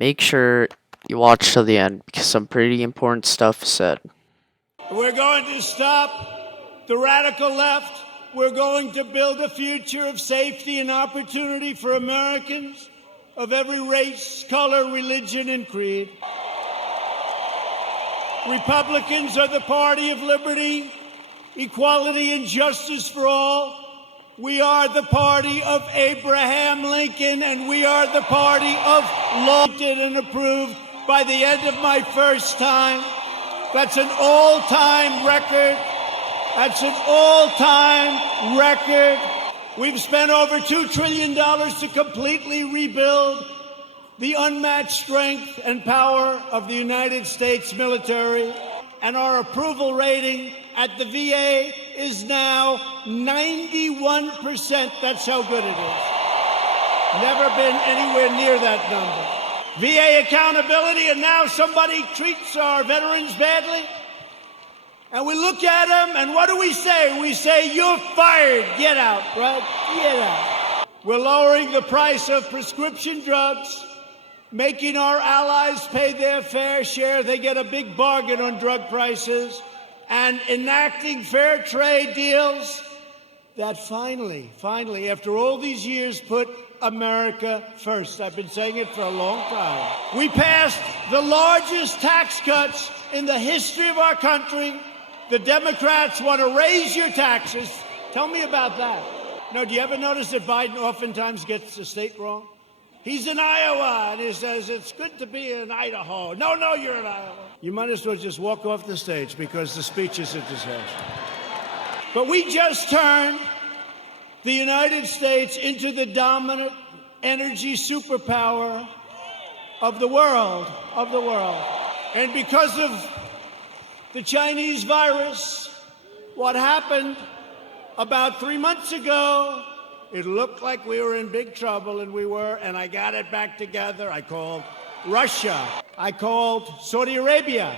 make sure you watch till the end because some pretty important stuff is said. We're going to stop the radical left. We're going to build a future of safety and opportunity for Americans of every race, color, religion, and creed. Republicans are the party of liberty, equality, and justice for all. We are the party of Abraham Lincoln, and we are the party of law and approved by the end of my first time. That's an all-time record. That's an all-time record. We've spent over $2 trillion to completely rebuild the unmatched strength and power of the United States military. And our approval rating at the VA is now 91%. That's how good it is. Never been anywhere near that number. VA accountability, and now somebody treats our veterans badly. And we look at them, and what do we say? We say, you're fired. Get out, right? Get out. We're lowering the price of prescription drugs, making our allies pay their fair share. They get a big bargain on drug prices, and enacting fair trade deals that finally, after all these years, put America first. I've been saying it for a long time. We passed the largest tax cuts in the history of our country. The Democrats want to raise your taxes. Tell me about that. No, do you ever notice that Biden oftentimes gets the state wrong? He's in Iowa, and he says, it's good to be in Idaho. No, you're in Iowa. You might as well just walk off the stage because the speech is a disaster. But we just turned the United States into the dominant energy superpower of the world, And because of the Chinese virus, what happened about 3 months ago, it looked like we were in big trouble, and we were, and I got it back together. I called Russia. I called Saudi Arabia.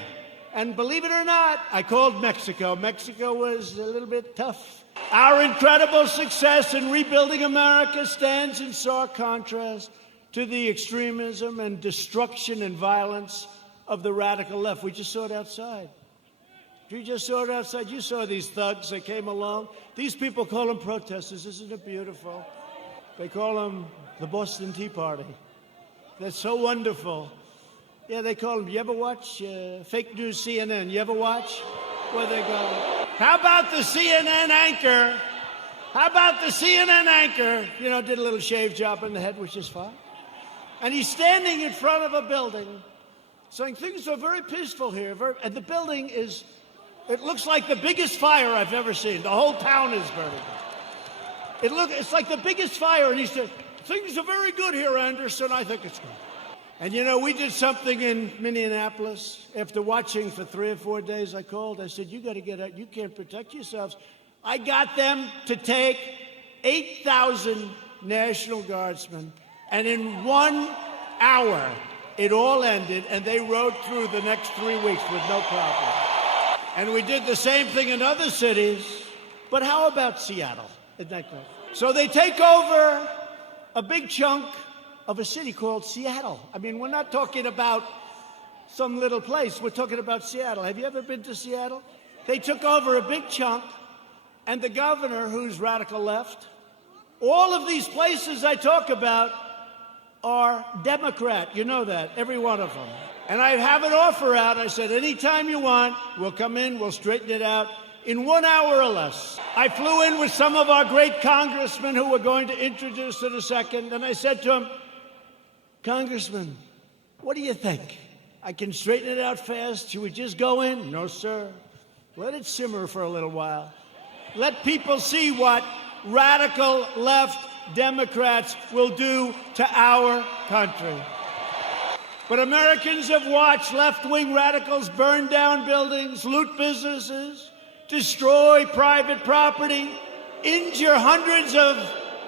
And believe it or not, I called Mexico. Mexico was a little bit tough. Our incredible success in rebuilding America stands in stark contrast to the extremism and destruction and violence of the radical left. We just saw it outside. You saw these thugs that came along. These people call them protesters. Isn't it beautiful? They call them the Boston Tea Party. They're so wonderful. Yeah, they call them. You ever watch fake news CNN? You ever watch where they go? How about the CNN anchor? Did a little shave job in the head, which is fine. And he's standing in front of a building saying things are very peaceful here. And the building is, it looks like the biggest fire I've ever seen. The whole town is burning. It's like the biggest fire. And he said, things are very good here, Anderson. I think it's good. And, we did something in Minneapolis. After watching for 3 or 4 days, I called. I said, you got to get out. You can't protect yourselves. I got them to take 8,000 National Guardsmen. And in 1 hour, it all ended. And they rode through the next 3 weeks with no problem. And we did the same thing in other cities. But how about Seattle? Isn't that great? So they take over a big chunk of a city called Seattle. I mean, we're not talking about some little place. We're talking about Seattle. Have you ever been to Seattle? They took over a big chunk, and the governor, who's radical left, all of these places I talk about are Democrat. You know that, every one of them. And I have an offer out. I said, anytime you want, we'll come in, we'll straighten it out in 1 hour or less. I flew in with some of our great congressmen who we're going to introduce in a second, and I said to them, Congressman, what do you think? I can straighten it out fast. Should we just go in? No, sir. Let it simmer for a little while. Let people see what radical left Democrats will do to our country. But Americans have watched left-wing radicals burn down buildings, loot businesses, destroy private property, injure hundreds of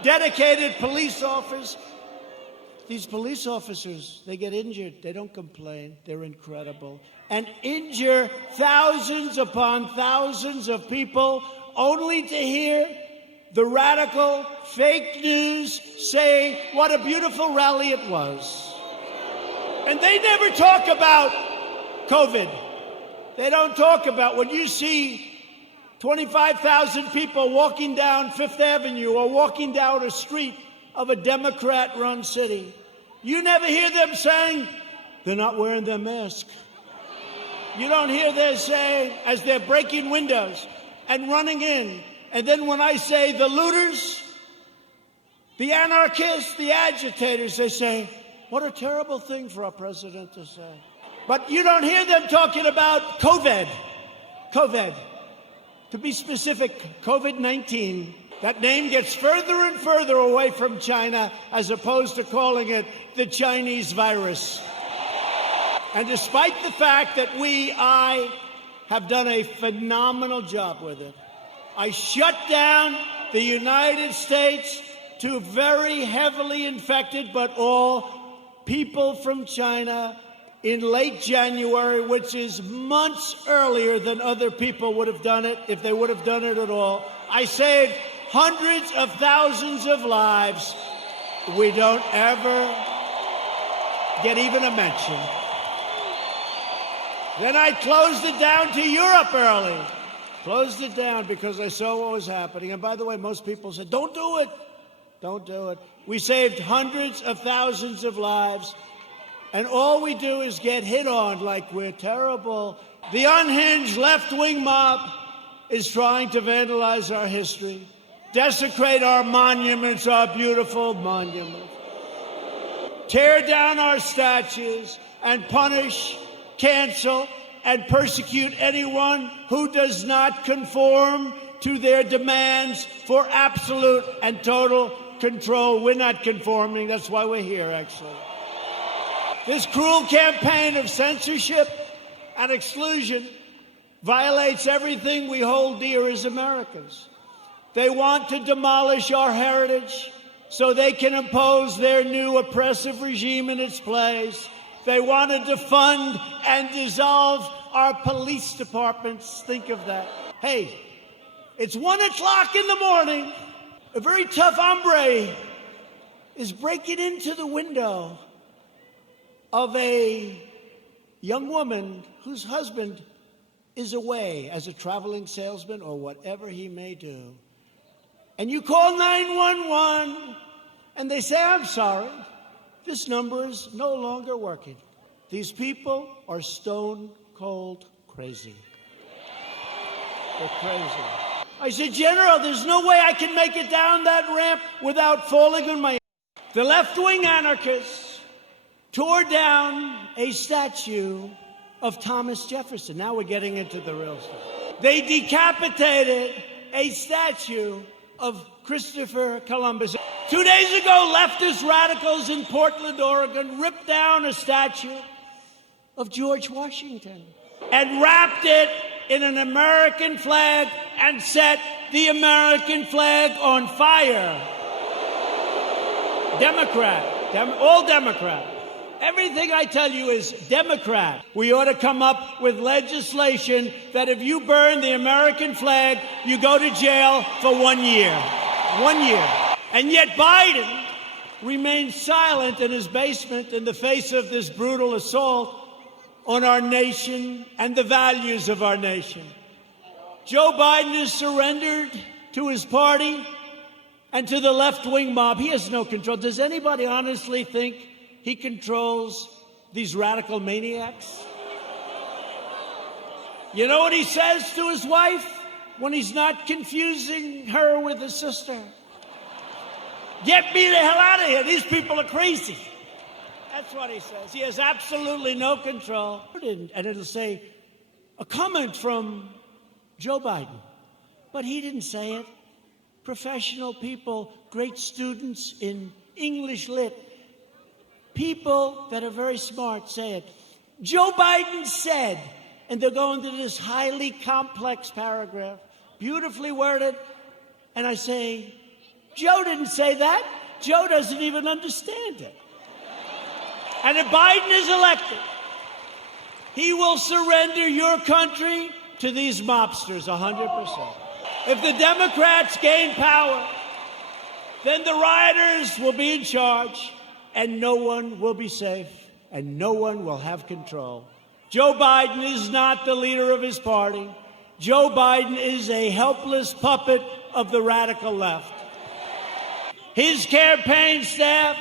dedicated police officers. These police officers, they get injured. They don't complain. They're incredible. And injure thousands upon thousands of people only to hear the radical fake news say what a beautiful rally it was. And they never talk about COVID. They don't talk about when you see 25,000 people walking down Fifth Avenue or walking down a street of a Democrat-run city. You never hear them saying, they're not wearing their mask. You don't hear them saying, as they're breaking windows and running in. And then when I say the looters, the anarchists, the agitators, they say, what a terrible thing for our president to say. But you don't hear them talking about COVID. COVID. To be specific, COVID-19. That name gets further and further away from China as opposed to calling it the Chinese virus. And despite the fact that I have done a phenomenal job with it, I shut down the United States to very heavily infected, but all people from China in late January, which is months earlier than other people would have done it, if they would have done it at all. I saved hundreds of thousands of lives. We don't ever get even a mention. Then I closed it down to Europe early. Closed it down because I saw what was happening. And by the way, most people said, don't do it. Don't do it. We saved hundreds of thousands of lives. And all we do is get hit on like we're terrible. The unhinged left-wing mob is trying to vandalize our history, desecrate our monuments, our beautiful monuments, tear down our statues, and punish, cancel, and persecute anyone who does not conform to their demands for absolute and total control. We're not conforming. That's why we're here, actually. This cruel campaign of censorship and exclusion violates everything we hold dear as Americans. They want to demolish our heritage so they can impose their new oppressive regime in its place. They want to defund and dissolve our police departments. Think of that. Hey, it's 1 o'clock in the morning. A very tough hombre is breaking into the window of a young woman whose husband is away as a traveling salesman or whatever he may do. And you call 911 and they say, I'm sorry, this number is no longer working. These people are stone cold crazy. They're crazy. I said, General, there's no way I can make it down that ramp without falling on my... The left-wing anarchists tore down a statue of Thomas Jefferson. Now we're getting into the real stuff. They decapitated a statue of Christopher Columbus. 2 days ago, leftist radicals in Portland, Oregon, ripped down a statue of George Washington and wrapped it in an American flag and set the American flag on fire. All Democrat. Everything I tell you is Democrat. We ought to come up with legislation that if you burn the American flag, you go to jail for 1 year. 1 year. And yet Biden remains silent in his basement in the face of this brutal assault on our nation and the values of our nation. Joe Biden has surrendered to his party and to the left-wing mob. He has no control. Does anybody honestly think he controls these radical maniacs? You know what he says to his wife when he's not confusing her with his sister? Get me the hell out of here. These people are crazy. That's what he says. He has absolutely no control. And it'll say, a comment from Joe Biden. But he didn't say it. Professional people, great students in English lit, people that are very smart say it. Joe Biden said, and they'll go into this highly complex paragraph, beautifully worded, and I say, Joe didn't say that. Joe doesn't even understand it. And if Biden is elected, he will surrender your country to these mobsters 100%. If the Democrats gain power, then the rioters will be in charge and no one will be safe and no one will have control. Joe Biden is not the leader of his party. Joe Biden is a helpless puppet of the radical left. His campaign staff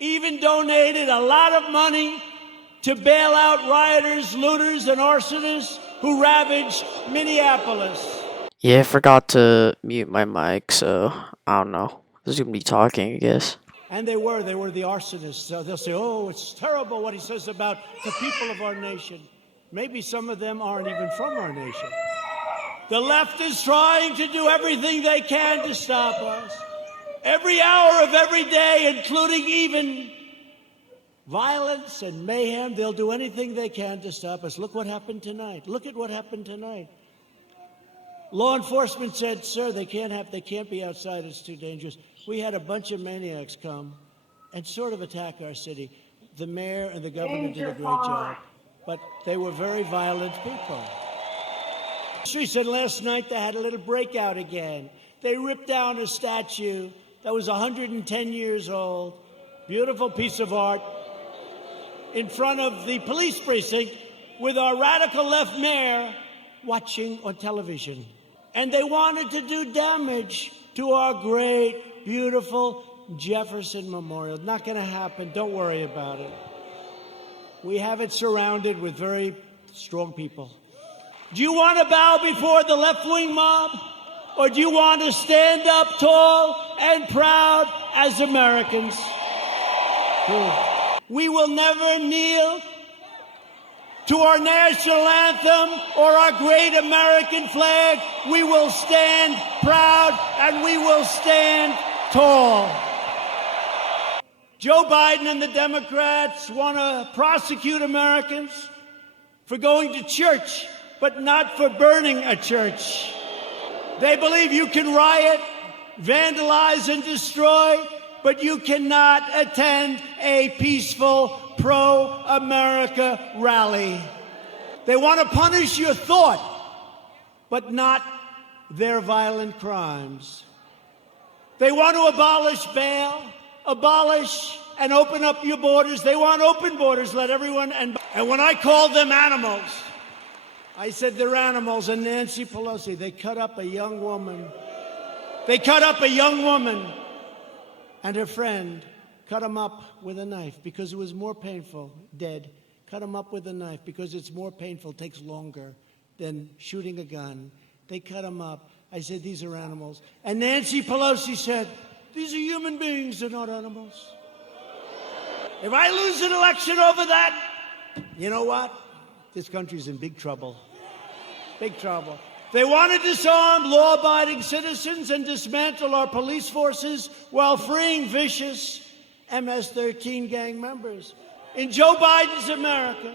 even donated a lot of money to bail out rioters, looters, and arsonists who ravaged Minneapolis. Yeah, I forgot to mute my mic, so I don't know. This is gonna be talking, I guess. And they were the arsonists. So they'll say, oh, it's terrible what he says about the people of our nation. Maybe some of them aren't even from our nation. The left is trying to do everything they can to stop us. Every hour of every day, including even violence and mayhem, they'll do anything they can to stop us. Look what happened tonight. Look at what happened tonight. Law enforcement said, sir, they can't be outside, it's too dangerous. We had a bunch of maniacs come and sort of attack our city. The mayor and the governor did a great job, but they were very violent people. She said last night they had a little breakout again. They ripped down a statue that was 110 years old, beautiful piece of art, in front of the police precinct with our radical left mayor watching on television. And they wanted to do damage to our great, beautiful Jefferson Memorial. Not going to happen. Don't worry about it. We have it surrounded with very strong people. Do you want to bow before the left-wing mob? Or do you want to stand up tall and proud as Americans? We will never kneel to our national anthem or our great American flag. We will stand proud and we will stand tall. Joe Biden and the Democrats want to prosecute Americans for going to church, but not for burning a church. They believe you can riot, vandalize, and destroy, but you cannot attend a peaceful pro-America rally. They want to punish your thought, but not their violent crimes. They want to abolish bail, abolish and open up your borders. They want open borders, let everyone... And when I called them animals, I said they're animals. And Nancy Pelosi, they cut up a young woman. They cut up a young woman and her friend cut him up with a knife because it was more painful, dead. Cut him up with a knife because it's more painful, takes longer than shooting a gun. They cut him up. I said, these are animals. And Nancy Pelosi said, these are human beings, they're not animals. If I lose an election over that, you know what? This country's in big trouble. Big trouble. They want to disarm law-abiding citizens and dismantle our police forces while freeing vicious MS-13 gang members. In Joe Biden's America,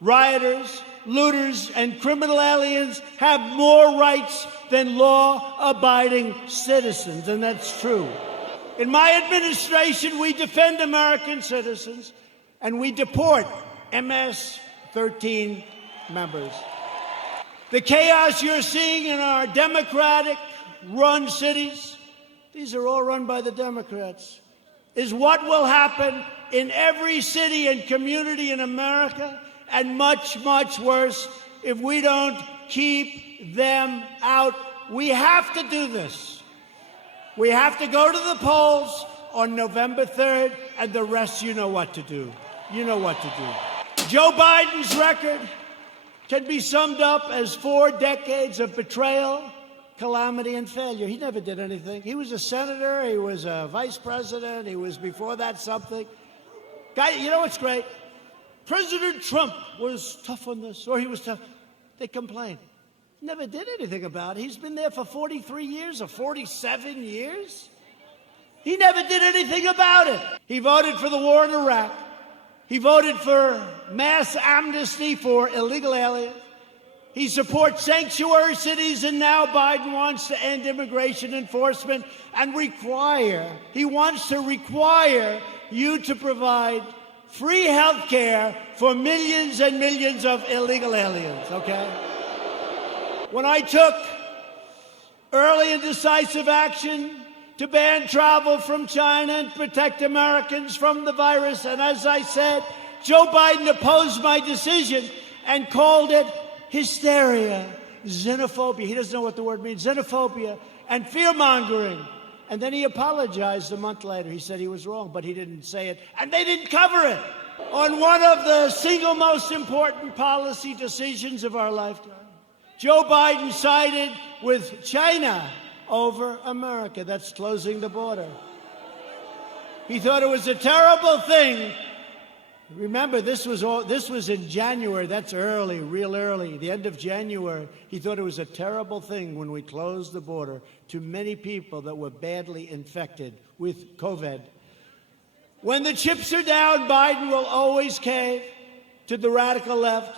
rioters, looters, and criminal aliens have more rights than law-abiding citizens, and that's true. In my administration, we defend American citizens, and we deport MS-13 members. The chaos you're seeing in our Democratic-run cities, these are all run by the Democrats, is what will happen in every city and community in America, and much, much worse if we don't keep them out. We have to do this. We have to go to the polls on November 3rd, and the rest, you know what to do. You know what to do. Joe Biden's record can be summed up as 4 decades of betrayal, calamity, and failure. He never did anything. He was a senator. He was a vice president. He was before that something. Guy, you know what's great? President Trump was tough on this, or he was tough. They complained. Never did anything about it. He's been there for 43 years or 47 years. He never did anything about it. He voted for the war in Iraq. He voted for mass amnesty for illegal aliens. He supports sanctuary cities, and now Biden wants to end immigration enforcement and he wants to require you to provide free health care for millions and millions of illegal aliens, okay? When I took early and decisive action to ban travel from China and protect Americans from the virus, and as I said, Joe Biden opposed my decision and called it hysteria, xenophobia. He doesn't know what the word means, xenophobia, and fear-mongering. And then he apologized a month later. He said he was wrong, but he didn't say it, and they didn't cover it. On one of the single most important policy decisions of our lifetime, Joe Biden sided with China over America. That's closing the border. He thought it was a terrible thing. Remember, this was in January. That's early, real early, the end of January. He thought it was a terrible thing when we closed the border to many people that were badly infected with COVID. When the chips are down, Biden will always cave to the radical left.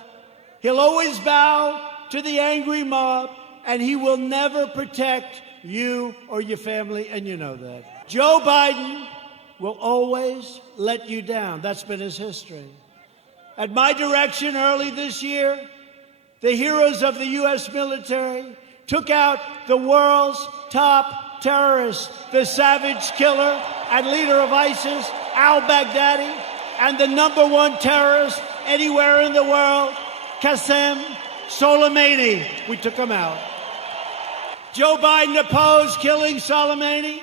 He'll always bow to the angry mob, and he will never protect you or your family, and you know that. Joe Biden will always let you down. That's been his history. At my direction early this year, the heroes of the U.S. military took out the world's top terrorist, the savage killer and leader of ISIS, al-Baghdadi, and the #1 terrorist anywhere in the world, Qasem Soleimani. We took him out. Joe Biden opposed killing Soleimani.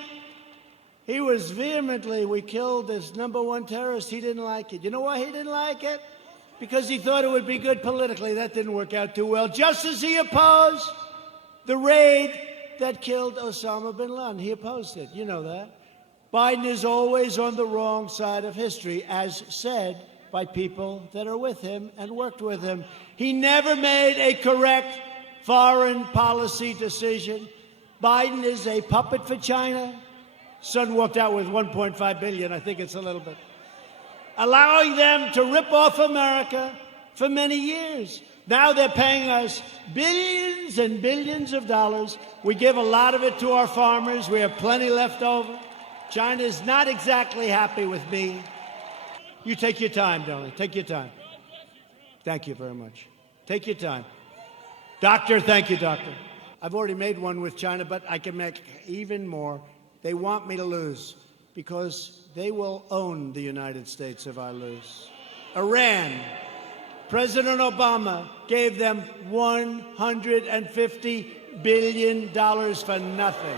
He was vehemently, we killed this #1 terrorist. He didn't like it. You know why he didn't like it? Because he thought it would be good politically. That didn't work out too well. Just as he opposed the raid that killed Osama bin Laden. He opposed it. You know that. Biden is always on the wrong side of history, as said by people that are with him and worked with him. He never made a correct foreign policy decision. Biden is a puppet for China. Son walked out with $1.5 billion. I think it's a little bit. Allowing them to rip off America for many years. Now they're paying us billions and billions of dollars. We give a lot of it to our farmers. We have plenty left over. China is not exactly happy with me. You take your time, darling. Take your time. Thank you very much. Take your time. Doctor, thank you, doctor. I've already made one with China, but I can make even more. They want me to lose because they will own the United States if I lose. Iran. President Obama gave them $150 billion for nothing.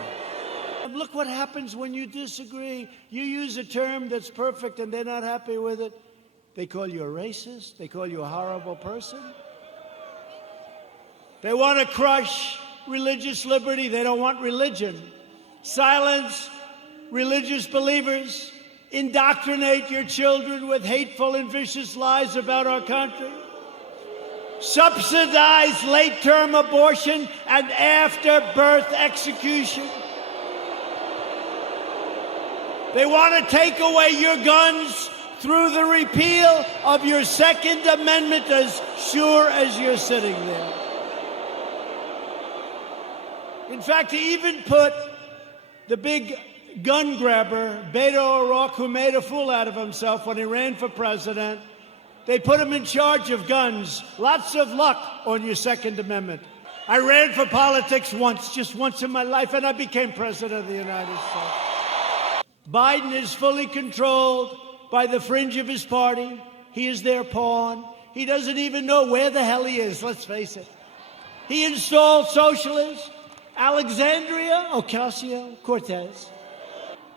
Look what happens when you disagree. You use a term that's perfect and they're not happy with it. They call you a racist. They call you a horrible person. They want to crush religious liberty. They don't want religion. Silence religious believers. Indoctrinate your children with hateful and vicious lies about our country. Subsidize late-term abortion and after-birth execution. They want to take away your guns through the repeal of your Second Amendment as sure as you're sitting there. In fact, he even put the big gun grabber, Beto O'Rourke, who made a fool out of himself when he ran for president, they put him in charge of guns. Lots of luck on your Second Amendment. I ran for politics once, just once in my life, and I became president of the United States. Biden is fully controlled by the fringe of his party. He is their pawn. He doesn't even know where the hell he is, let's face it. He installed socialists, Alexandria Ocasio-Cortez.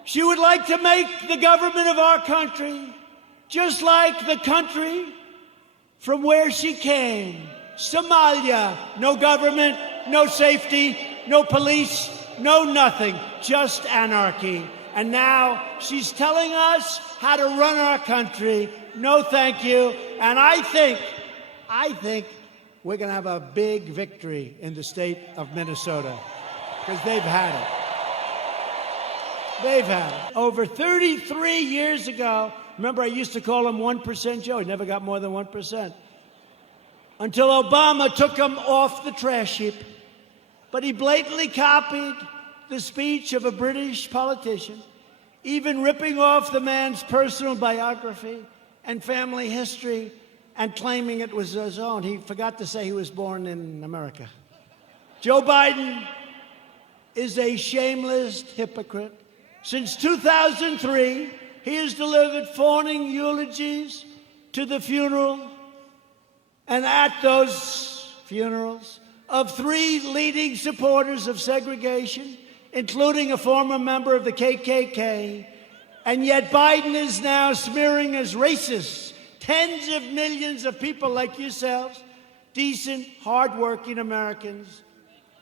She would like to make the government of our country just like the country from where she came, Somalia. No government, no safety, no police, no nothing, just anarchy. And now she's telling us how to run our country. No thank you. And I think we're going to have a big victory in the state of Minnesota because they've had it. They've had it. Over 33 years ago, remember I used to call him 1% Joe. He never got more than 1%. Until Obama took him off the trash heap. But he blatantly copied the speech of a British politician, even ripping off the man's personal biography and family history and claiming it was his own. He forgot to say he was born in America. Joe Biden is a shameless hypocrite. Since 2003, he has delivered fawning eulogies to the funeral and at those funerals of 3 leading supporters of segregation, including a former member of the KKK, and yet Biden is now smearing as racist tens of millions of people like yourselves, decent, hardworking Americans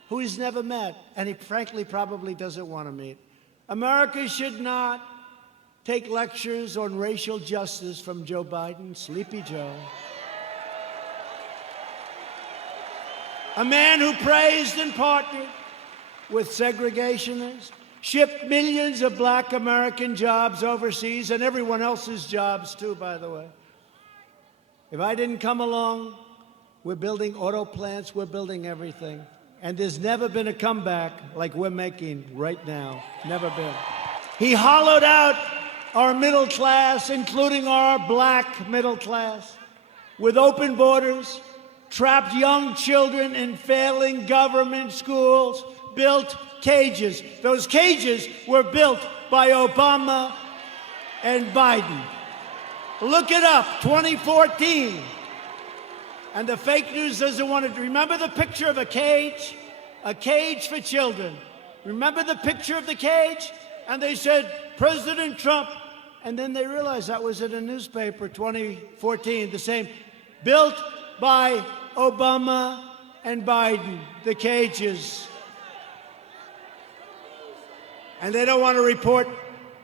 who he's never met, and he frankly probably doesn't want to meet. America should not take lectures on racial justice from Joe Biden, Sleepy Joe. A man who praised and partnered with segregationists, shipped millions of black American jobs overseas, and everyone else's jobs too, by the way. If I didn't come along, we're building auto plants, we're building everything. And there's never been a comeback like we're making right now. Never been. He hollowed out our middle class, including our black middle class, with open borders, trapped young children in failing government schools, built cages. Those cages were built by Obama and Biden. Look it up, 2014. And the fake news doesn't want to. Remember the picture of a cage? A cage for children. Remember the picture of the cage? And they said, President Trump. And then they realized that was in a newspaper, 2014, the same. Built by Obama and Biden, the cages. And they don't want to report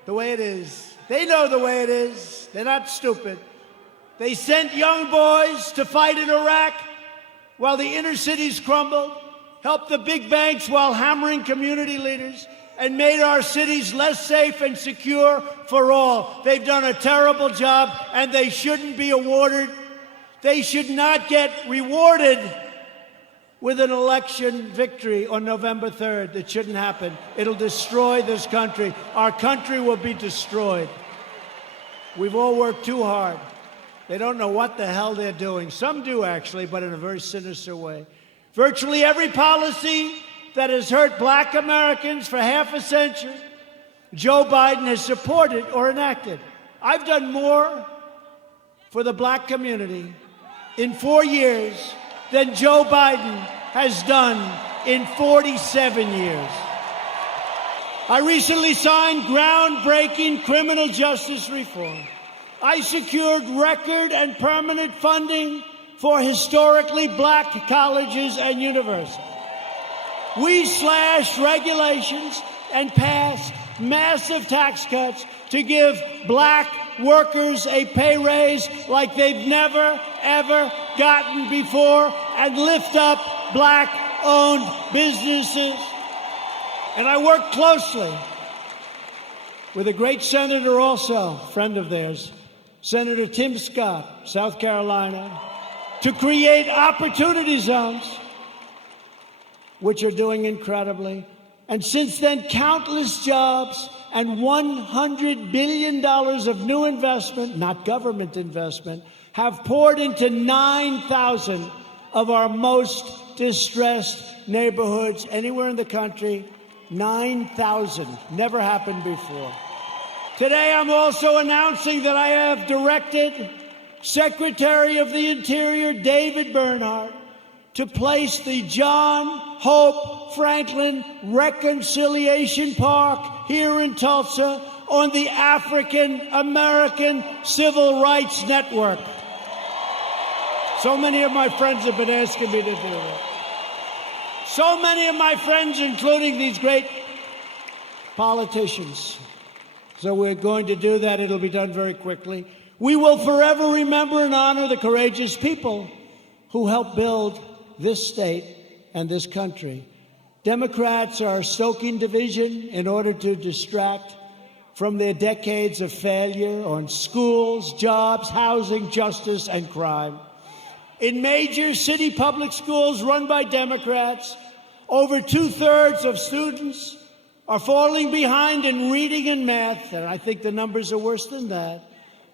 the way it is. They know the way it is. They're not stupid. They sent young boys to fight in Iraq while the inner cities crumbled, helped the big banks while hammering community leaders, and made our cities less safe and secure for all. They've done a terrible job, and they shouldn't be awarded. They should not get rewarded with an election victory on November 3rd. That shouldn't happen. It'll destroy this country. Our country will be destroyed. We've all worked too hard. They don't know what the hell they're doing. Some do, actually, but in a very sinister way. Virtually every policy that has hurt black Americans for half a century, Joe Biden has supported or enacted. I've done more for the black community in 4 years than Joe Biden has done in 47 years. I recently signed groundbreaking criminal justice reform. I secured record and permanent funding for historically black colleges and universities. We slashed regulations and passed massive tax cuts to give black workers a pay raise like they've never, ever gotten before, and lift up black-owned businesses. And I worked closely with a great senator also, friend of theirs, Senator Tim Scott, South Carolina, to create opportunity zones, which are doing incredibly. And since then, countless jobs and $100 billion of new investment, not government investment, have poured into 9,000 of our most distressed neighborhoods anywhere in the country. 9,000. Never happened before. Today, I'm also announcing that I have directed Secretary of the Interior David Bernhardt to place the John Hope Franklin Reconciliation Park here in Tulsa on the African American Civil Rights Network. So many of my friends have been asking me to do that. So many of my friends, including these great politicians. So we're going to do that. It'll be done very quickly. We will forever remember and honor the courageous people who helped build this state and this country. Democrats are stoking division in order to distract from their decades of failure on schools, jobs, housing, justice, and crime. In major city public schools run by Democrats, over 2/3 of students are falling behind in reading and math, and I think the numbers are worse than that.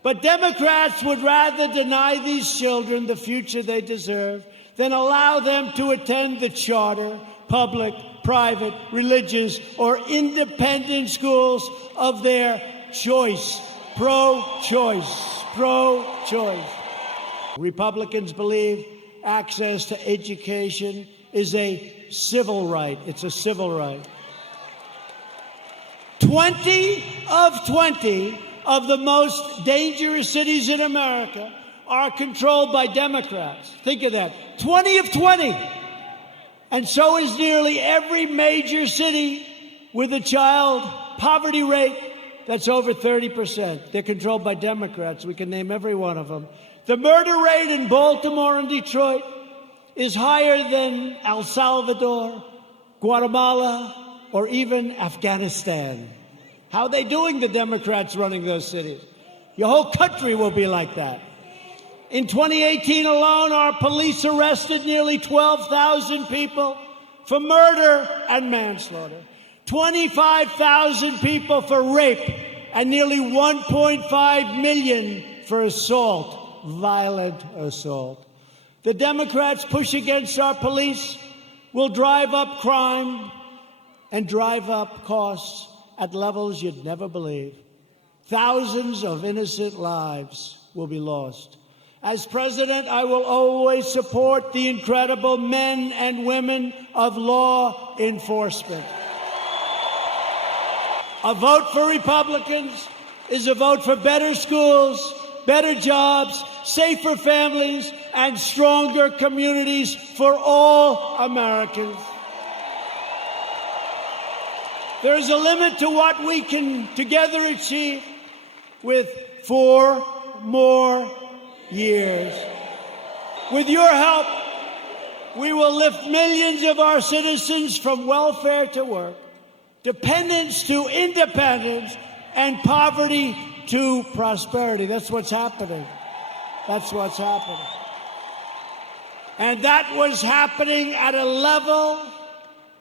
But Democrats would rather deny these children the future they deserve than allow them to attend the charter, public, private, religious, or independent schools of their choice. Pro-choice. Pro-choice. Republicans believe access to education is a civil right. It's a civil right. 20 of the most dangerous cities in America are controlled by Democrats. Think of that. 20 of 20. And so is nearly every major city with a child poverty rate that's over 30%. They're controlled by Democrats. We can name every one of them. The murder rate in Baltimore and Detroit is higher than El Salvador, Guatemala, or even Afghanistan. How are they doing, the Democrats running those cities? Your whole country will be like that. In 2018 alone, our police arrested nearly 12,000 people for murder and manslaughter, 25,000 people for rape, and nearly 1.5 million for assault, violent assault. The Democrats' push against our police will drive up crime and drive up costs at levels you'd never believe. Thousands of innocent lives will be lost. As president, I will always support the incredible men and women of law enforcement. A vote for Republicans is a vote for better schools, better jobs, safer families, and stronger communities for all Americans. There is a limit to what we can together achieve with 4 more years. With your help, we will lift millions of our citizens from welfare to work, dependence to independence, and poverty to prosperity. That's what's happening. That's what's happening. And that was happening at a level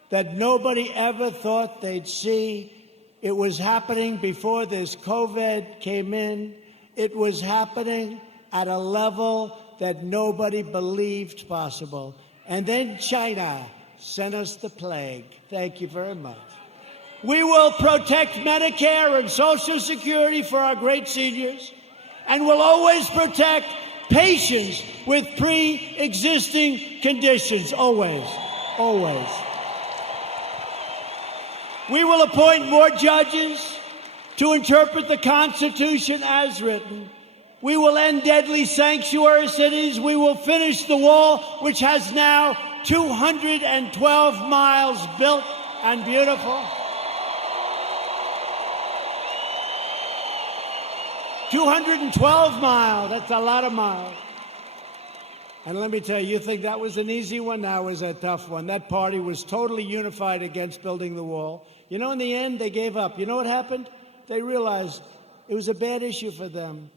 that nobody ever thought they'd see. It was happening before this COVID came in. It was happening at a level that nobody believed possible. And then China sent us the plague. Thank you very much. We will protect Medicare and Social Security for our great seniors, and will always protect patients with pre-existing conditions. Always. Always. We will appoint more judges to interpret the Constitution as written. We will end deadly sanctuary cities. We will finish the wall, which has now 212 miles built and beautiful. 212 miles. That's a lot of miles. And let me tell you, you think that was an easy one? That was a tough one. That party was totally unified against building the wall. You know, in the end, they gave up. You know what happened? They realized it was a bad issue for them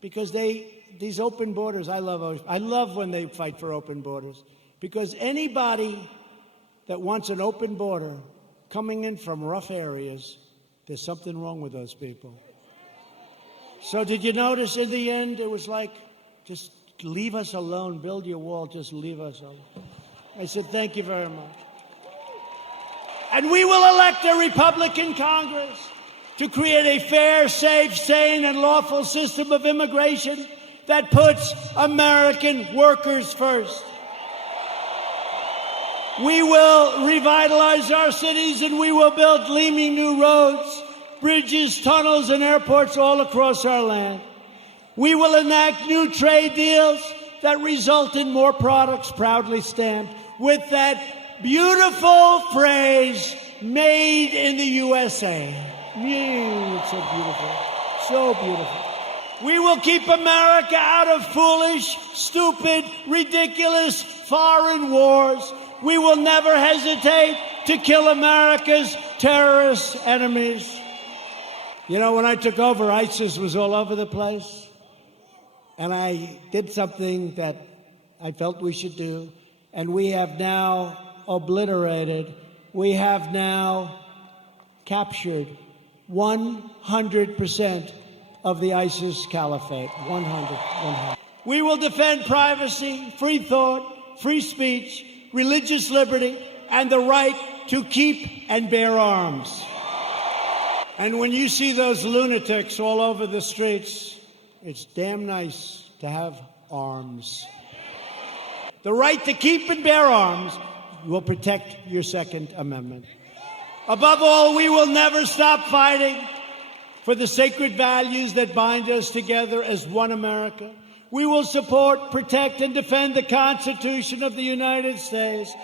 because these open borders, I love when they fight for open borders, because anybody that wants an open border coming in from rough areas, there's something wrong with those people. So did you notice in the end, it was like, just leave us alone, build your wall, just leave us alone. I said, thank you very much. And we will elect a Republican Congress to create a fair, safe, sane, and lawful system of immigration that puts American workers first. We will revitalize our cities, and we will build gleaming new roads, bridges, tunnels, and airports all across our land. We will enact new trade deals that result in more products proudly stamped with that beautiful phrase, made in the USA. It's so beautiful. So beautiful. We will keep America out of foolish, stupid, ridiculous foreign wars. We will never hesitate to kill America's terrorist enemies. You know, when I took over, ISIS was all over the place. And I did something that I felt we should do. And we have now obliterated, we have now captured 100% of the ISIS caliphate. 100. We will defend privacy, free thought, free speech, religious liberty, and the right to keep and bear arms. And when you see those lunatics all over the streets, it's damn nice to have arms. The right to keep and bear arms will protect your Second Amendment. Above all, we will never stop fighting for the sacred values that bind us together as one America. We will support, protect, and defend the Constitution of the United States.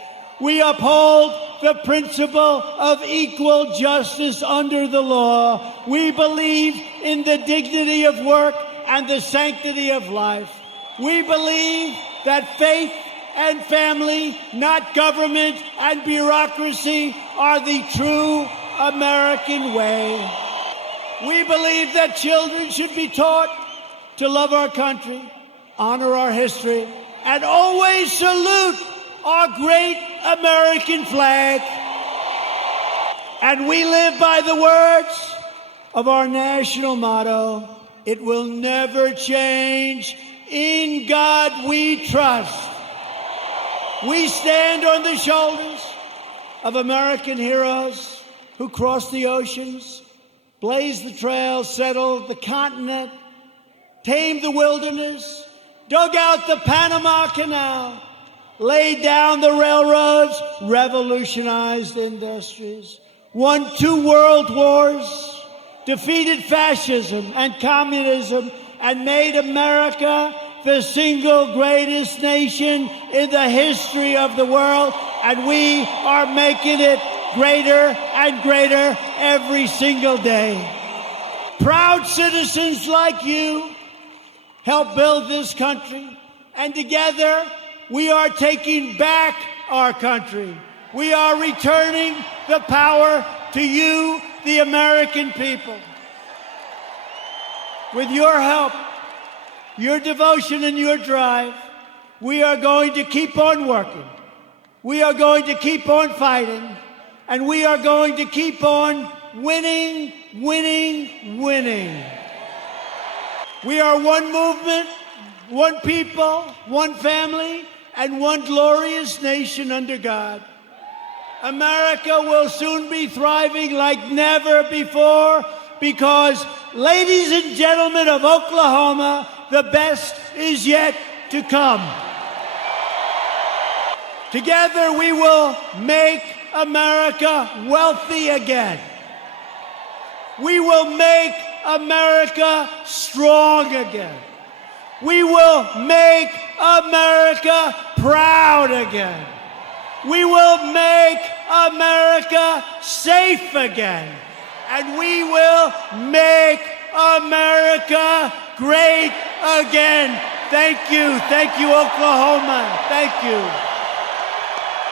We uphold the principle of equal justice under the law. We believe in the dignity of work and the sanctity of life. We believe that faith and family, not government and bureaucracy, are the true American way. We believe that children should be taught to love our country, honor our history, and always salute our great American flag. And we live by the words of our national motto, it will never change. In God we trust. We stand on the shoulders of American heroes who crossed the oceans, blazed the trails, settled the continent, tamed the wilderness, dug out the Panama Canal, laid down the railroads, revolutionized industries, won 2 world wars, defeated fascism and communism, and made America the single greatest nation in the history of the world, and we are making it greater and greater every single day. Proud citizens like you help build this country, and together we are taking back our country. We are returning the power to you, the American people. With your help, your devotion and your drive, we are going to keep on working. We are going to keep on fighting. And we are going to keep on winning, winning, winning. We are one movement, one people, one family, and one glorious nation under God. America will soon be thriving like never before because, ladies and gentlemen of Oklahoma, the best is yet to come. Together we will make America wealthy again. We will make America strong again. We will make America proud again. We will make America safe again. And we will make America great again. Thank you, Oklahoma. Thank you.